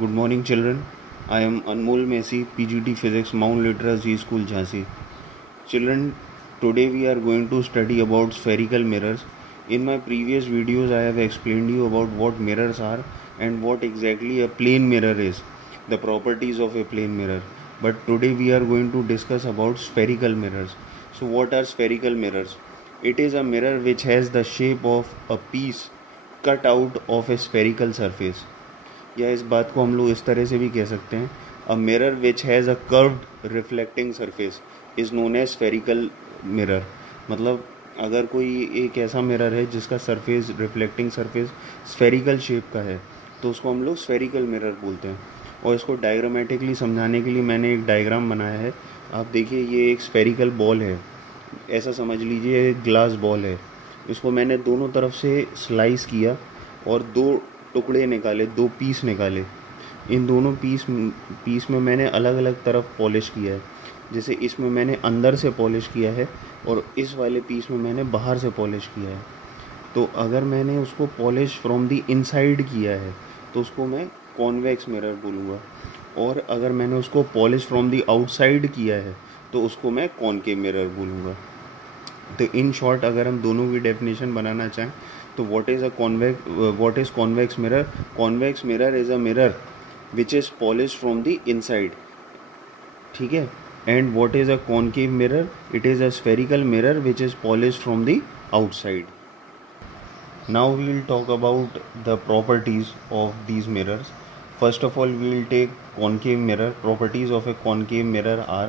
Good morning, children. I am Anmol Messi, PGT Physics, Mount Literacy School, Jhansi. Children, today we are going to study about spherical mirrors. In my previous videos, I have explained you about what mirrors are and what exactly a plane mirror is, the properties of a plane mirror. But today we are going to discuss about spherical mirrors. So what are spherical mirrors? It is a mirror which has the shape of a piece cut out of a spherical surface. या इस बात को हम लोग इस तरह से भी कह सकते हैं, a mirror which has a curved reflecting surface is known as spherical mirror. मतलब अगर कोई एक ऐसा मिरर है जिसका surface reflecting surface spherical shape का है तो उसको हम लोग स्फेरिकल मिरर बोलते हैं. और इसको डायग्रामेटिकली समझाने के लिए मैंने एक डायग्राम बनाया है. आप देखिए, ये एक स्फेरिकल बॉल है, ऐसा समझ लीजिए एक ग्लास बॉल है. इसको मैंने दोनों तरफ से स्लाइस किया और दो टुकड़े निकाले, दो पीस निकाले. इन दोनों पीस में मैंने अलग अलग तरफ पॉलिश किया है. जैसे इसमें मैंने अंदर से पॉलिश किया है और इस वाले पीस में मैंने बाहर से पॉलिश किया है. तो अगर मैंने उसको पॉलिश फ्रॉम द इनसाइड किया है तो उसको मैं कॉन्वेक्स मिरर बोलूँगा, और अगर मैंने उसको पॉलिश फ्रॉम द आउटसाइड किया है तो उसको मैं कॉनकेव मिरर बोलूँगा. तो इन शॉर्ट अगर हम दोनों की डेफिनेशन बनाना चाहें तो what is convex mirror? Convex mirror is a mirror which is polish from the inside. ठीक है. And what is a concave mirror? It is a spherical mirror which is polish from the outside. Now we will talk about the properties of these mirrors. First of all, we will take concave mirror. Properties of a concave mirror are,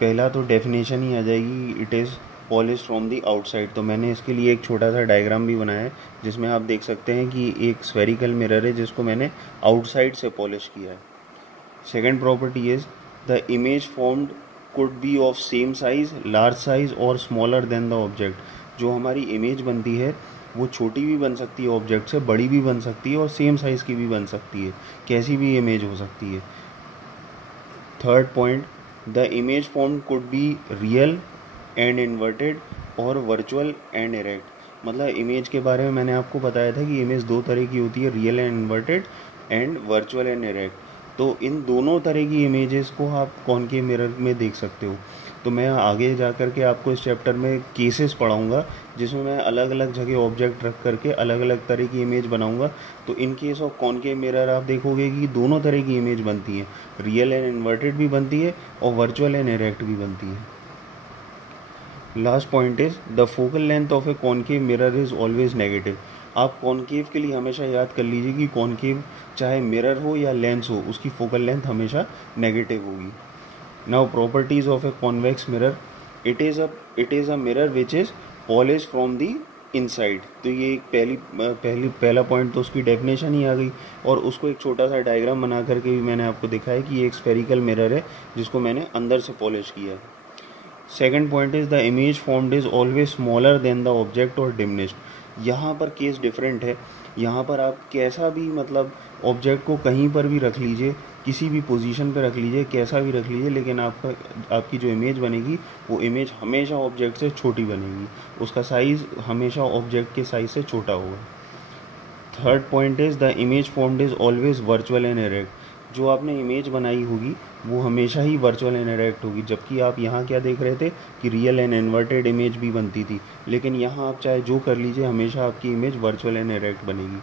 पहला तो definition ही आ जाएगी, it is polish from the outside. तो मैंने इसके लिए एक छोटा सा डायग्राम भी बनाया है जिसमें आप देख सकते हैं कि एक स्फेरिकल मिरर है जिसको मैंने आउटसाइड से पॉलिश किया है. Second property is the image formed could be of same size, large size और स्मॉलर देन द ऑब्जेक्ट. जो हमारी इमेज बनती है वो छोटी भी बन सकती है ऑब्जेक्ट से, बड़ी भी बन सकती है और सेम साइज़ की भी बन सकती है. कैसी भी इमेज हो सकती है. Third point, the image form could be real and inverted और वर्चुअल एंड इरेक्ट. मतलब इमेज के बारे में मैंने आपको बताया था कि इमेज दो तरह की होती है, real and inverted and virtual and erect. तो इन दोनों तरह की इमेजेस को आप कॉनकेव मिरर में देख सकते हो. तो मैं आगे जा कर के आपको इस चैप्टर में केसेस पढ़ाऊँगा जिसमें मैं अलग अलग जगह ऑब्जेक्ट रख करके अलग अलग तरह की इमेज बनाऊँगा. तो in case of concave mirror आप देखोगे कि दोनों तरह की इमेज बनती है, रियल एंड इन्वर्टेड भी बनती है और वर्चुअल एंड इरेक्ट भी बनती है. Last point is the focal length of A concave mirror is always negative. आप कॉनकेव के लिए हमेशा याद कर लीजिए कि कॉनकेव चाहे मिरर हो या लेंस हो, उसकी फोकल लेंथ हमेशा नेगेटिव होगी. Now properties of a convex mirror, it is a mirror which is polish from the inside. तो ये एक पहला पॉइंट तो उसकी डेफिनेशन ही आ गई, और उसको एक छोटा सा डायग्राम बना करके भी मैंने आपको दिखाया कि ये एक स्फेरिकल मिरर है जिसको मैंने अंदर से पॉलिश किया है. Second point is the image formed is always smaller than the object और डिमिनिश्ड. यहाँ पर केस डिफरेंट है. यहाँ पर आप कैसा भी मतलब ऑब्जेक्ट को कहीं पर भी रख लीजिए, किसी भी पोजीशन पर रख लीजिए, कैसा भी रख लीजिए, लेकिन आपकी जो इमेज बनेगी वो इमेज हमेशा ऑब्जेक्ट से छोटी बनेगी. उसका साइज़ हमेशा ऑब्जेक्ट के साइज़ से छोटा होगा. Third point is the image formed is always virtual and erect. जो आपने इमेज बनाई होगी वो हमेशा ही वर्चुअल एंड इरेक्ट होगी. जबकि आप यहाँ क्या देख रहे थे कि रियल एंड इन्वर्टेड इमेज भी बनती थी, लेकिन यहाँ आप चाहे जो कर लीजिए हमेशा आपकी इमेज वर्चुअल एंड इरेक्ट बनेगी.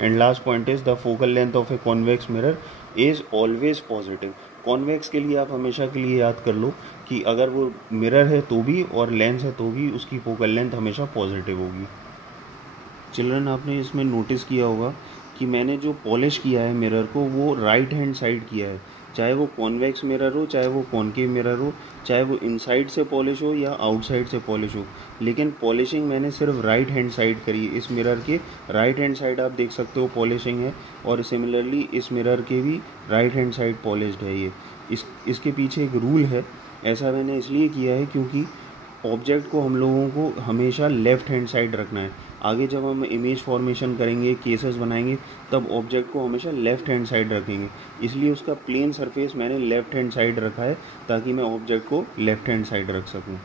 And last point is the focal length of a convex mirror is always positive. Convex के लिए आप हमेशा के लिए याद कर लो कि अगर वो मिरर है तो भी और लेंस है तो भी उसकी फोकल लेंथ हमेशा पॉजिटिव होगी. चिल्ड्रन, आपने इसमें नोटिस किया होगा कि मैंने जो पॉलिश किया है मिरर को वो राइट हैंड साइड किया है. चाहे वो कॉन्वेक्स मिरर हो, चाहे वो कॉनकेव मिरर हो, चाहे वो इनसाइड से पॉलिश हो या आउटसाइड से पॉलिश हो, लेकिन पॉलिशिंग मैंने सिर्फ राइट हैंड साइड करी. इस मिरर के राइट हैंड साइड आप देख सकते हो पॉलिशिंग है, और सिमिलरली इस मिरर के भी राइट हैंड साइड पॉलिश्ड है. ये इसके पीछे एक रूल है. ऐसा मैंने इसलिए किया है क्योंकि ऑब्जेक्ट को हम लोगों को हमेशा लेफ़्ट हैंड साइड रखना है. आगे जब हम इमेज फॉर्मेशन करेंगे, केसेस बनाएंगे, तब ऑब्जेक्ट को हमेशा लेफ़्ट हैंड साइड रखेंगे. इसलिए उसका प्लेन सरफेस मैंने लेफ़्ट हैंड साइड रखा है ताकि मैं ऑब्जेक्ट को लेफ़्ट हैंड साइड रख सकूं.